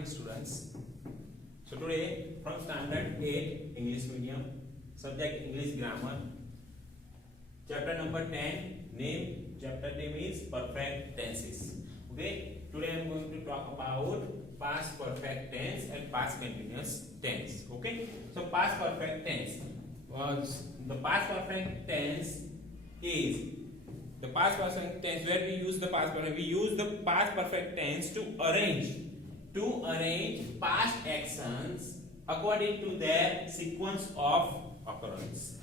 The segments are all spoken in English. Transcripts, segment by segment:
morning, students. So today from standard 8 English medium, subject English grammar, chapter number 10, chapter name is perfect tenses. Okay, today I am going to talk about past perfect tense and past continuous tense. Okay, so past perfect tense was the past perfect tense is the past perfect tense where we use the past perfect. We use the past perfect tense to arrange past actions according to their sequence of occurrence.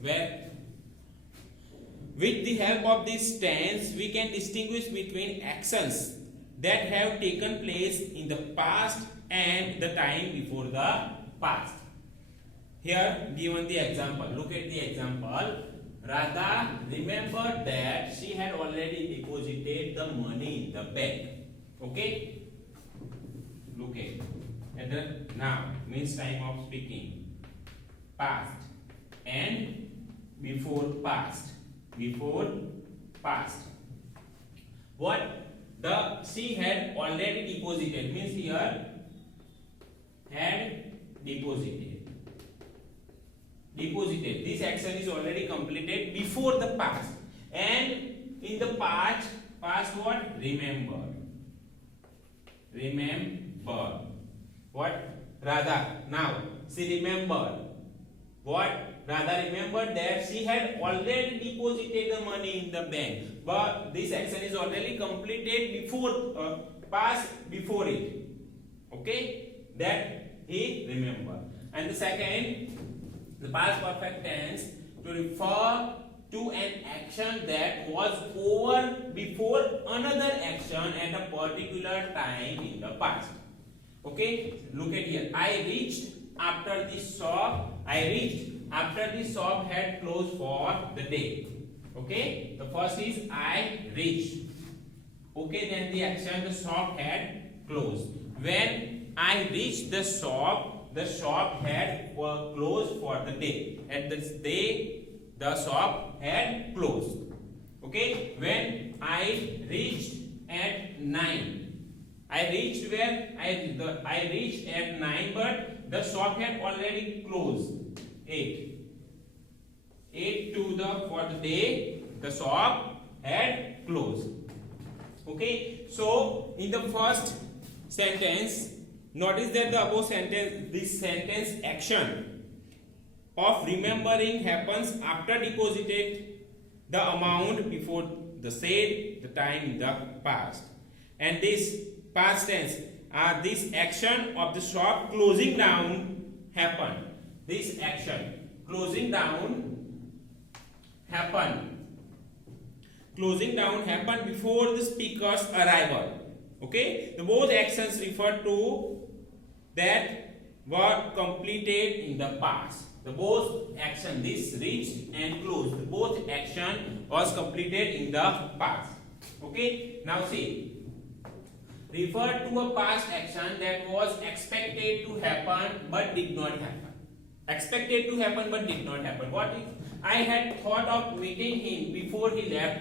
Where with the help of this tense we can distinguish between actions that have taken place in the past and the time before the past. Here given the example. Look at the example. Radha remembered that she had already deposited the money in the bank. Okay? Look at the now means time of speaking. Past and before past. What the she had already deposited means here had deposited. This action is already completed before the past, and in the past what? Remember what? Radha now she remembered what? Radha remembered that she had already deposited the money in the bank, but this action is already completed before past before it. Okay, that he remembered. And the second, the past perfect tense to refer to an action that was over before another action at a particular time in the past. Okay, look at here. I reached after the shop had closed for the day. Okay, the first is I reached. Okay, then the action, the shop had closed. When I reached the shop had closed for the day. At this day, the shop had closed. Okay, when I reached at 9. I reached where? I reached at 9, but the shop had already closed. 8 to the for the day, the shop had closed. Okay, so in the first sentence, notice that the above sentence, this sentence action of remembering happens after deposited the amount before the said the time in the past, and this past tense this action of the shop closing down happened. This action closing down happened before the speaker's arrival. Okay, the both actions refer to that were completed in the past. The both action, this reached and closed, the both action was completed in the past. Okay, now see, refer to a past action that was expected to happen but did not happen. Expected to happen but did not happen. What if I had thought of meeting him before he left?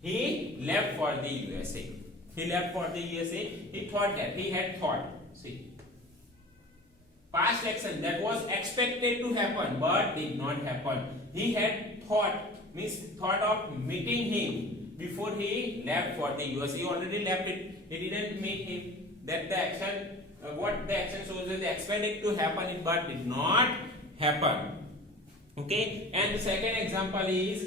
He left for the USA. He thought that. He had thought. See. Past action that was expected to happen but did not happen. He had thought, means thought of meeting him before he left for the USA. He already left it. He didn't meet him. That the action, what the action shows is expected to happen but did not happen. Okay. And the second example is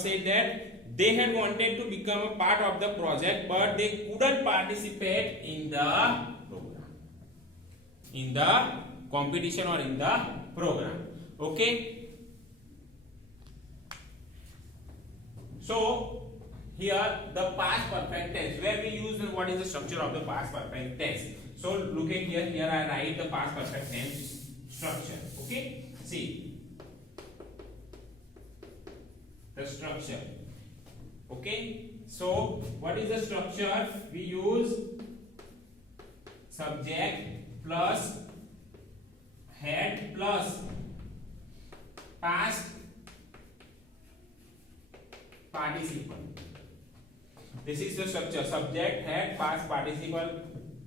say that they had wanted to become a part of the project but they couldn't participate in the program, in the competition or in the program. Okay, so here the past perfect tense where we use what is the structure of the past perfect tense. So look at here I write the past perfect tense structure. Okay, see the structure. Okay, so what is the structure? We use subject plus head plus past participle. This is the structure. Subject, head, past participle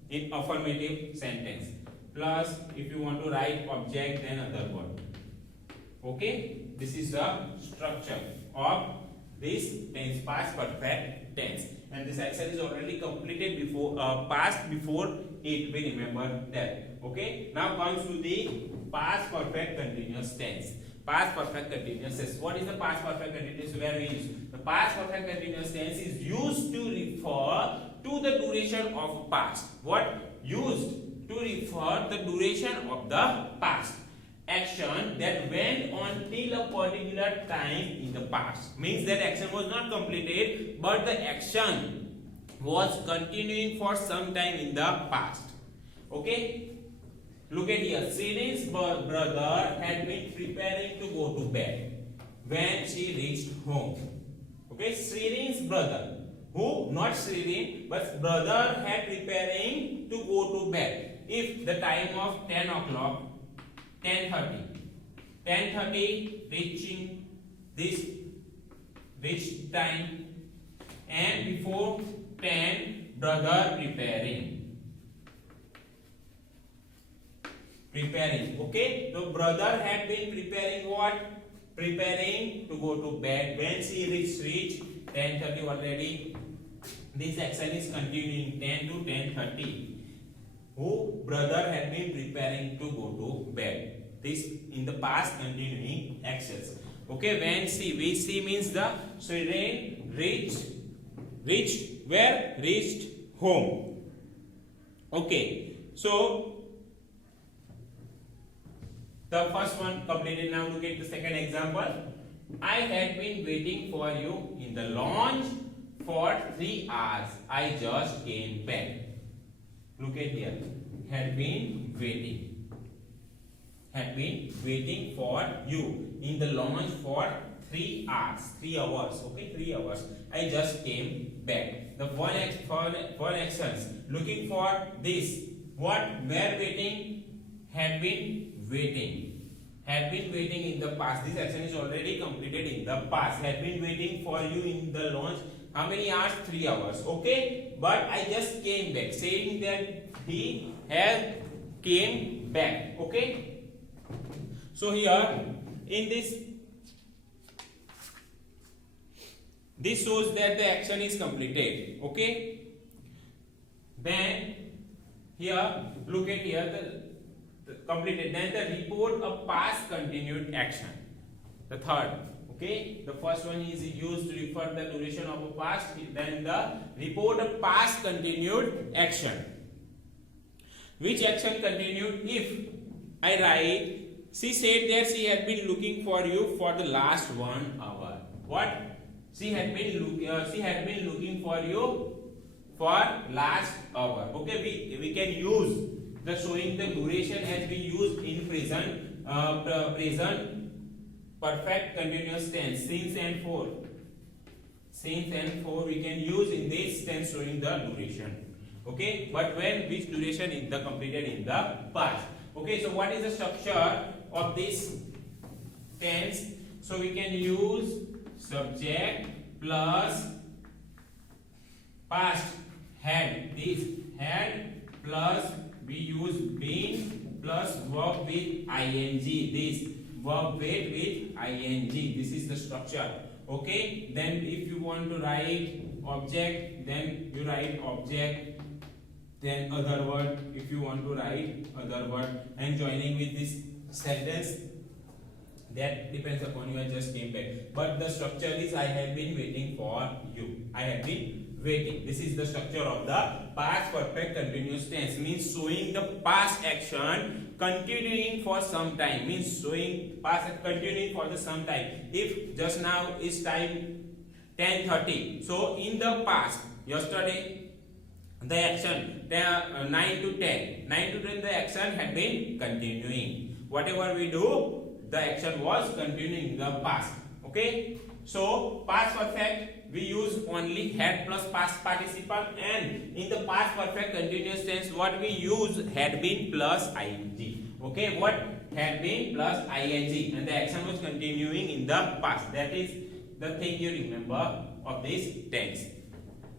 in affirmative sentence. Plus, if you want to write object, then other word. Okay, this is the structure of this tense, past perfect tense, and this action is already completed before, past before it. We remember that. Okay, now comes to the past perfect continuous tense. Past perfect continuous tense. What is the past perfect continuous? Where we use the past perfect continuous tense is used to refer to the duration of past. What? Used to refer the duration of the past action that went on till a particular time in the past. Means that action was not completed, but the action was continuing for some time in the past. Okay, look at here. Shririn's brother had been preparing to go to bed when she reached home. Okay, Shririn's brother, who not Shririn but brother, had preparing to go to bed. If the time of 10 o'clock, 10:30 reaching this time, and before 10 brother preparing. Okay, the brother had been preparing what? Preparing to go to bed when she reached 10:30 already. This action is continuing 10 to 10:30. Who brother had been preparing to go to bed. This in the past continuing actions. Okay, when we see means the Shririn reached where? Reached home. Okay, so the first one completed. Now look at the second example. I had been waiting for you in the lounge for 3 hours. I just came back. Look at here. Had been waiting for you in the lounge for 3 hours. 3 hours. Okay, 3 hours. I just came back. The for actions. Looking for this. What? Where waiting? Had been waiting. Had been waiting in the past. This action is already completed in the past. Had been waiting for you in the lounge. How many hours? 3 hours. Okay, but I just came back, saying that he has came back. Okay, so here in this shows that the action is completed. Okay, then here look at here the completed. Then the report of past continued action. The third. Okay, the first one is used to refer the duration of a past. Then the report of past continued action. Which action continued? If I write, she said that she had been looking for you for the last 1 hour. What? She had been looking for you for last hour. Okay, we can use the showing the duration as we used in present perfect continuous tense. Since and for we can use in this tense showing the duration. Okay, but when which duration is the completed in the past. Okay, so what is the structure of this tense? So we can use subject plus past had. This had plus we use been plus verb with ing. This verb with ing. This is the structure. Okay, then if you want to write object, then you write object, then other word. If you want to write other word, and joining with this sentence, that depends upon you. I just came back, but the structure is I have been waiting for you. I have been waiting. This is the structure of the past perfect continuous tense. Means showing the past action continuing for some time. Means showing past continuing for the some time. If just now is time 10:30, so in the past, yesterday, the action 9 to 10 the action had been continuing. Whatever we do, the action was continuing in the past. Okay, so past perfect we use only had plus past participle, and in the past perfect continuous tense what we use had been plus ing. Okay, what? Had been plus ing, and the action was continuing in the past. That is the thing you remember of this tense.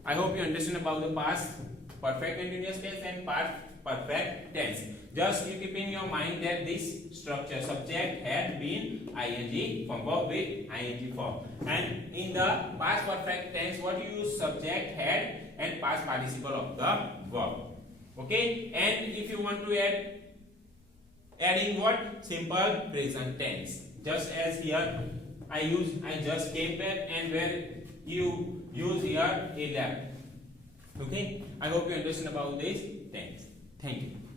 I hope you understand about the past perfect continuous tense and past perfect tense. Just you keep in your mind that this structure subject had been ing form, verb with ing form, and in the past perfect tense what you use subject had and past participle of the verb. Okay, and if you want to adding what simple present tense, just as here I just came back, and where you use here a left. Okay, I hope you understand about this tense. Thank you.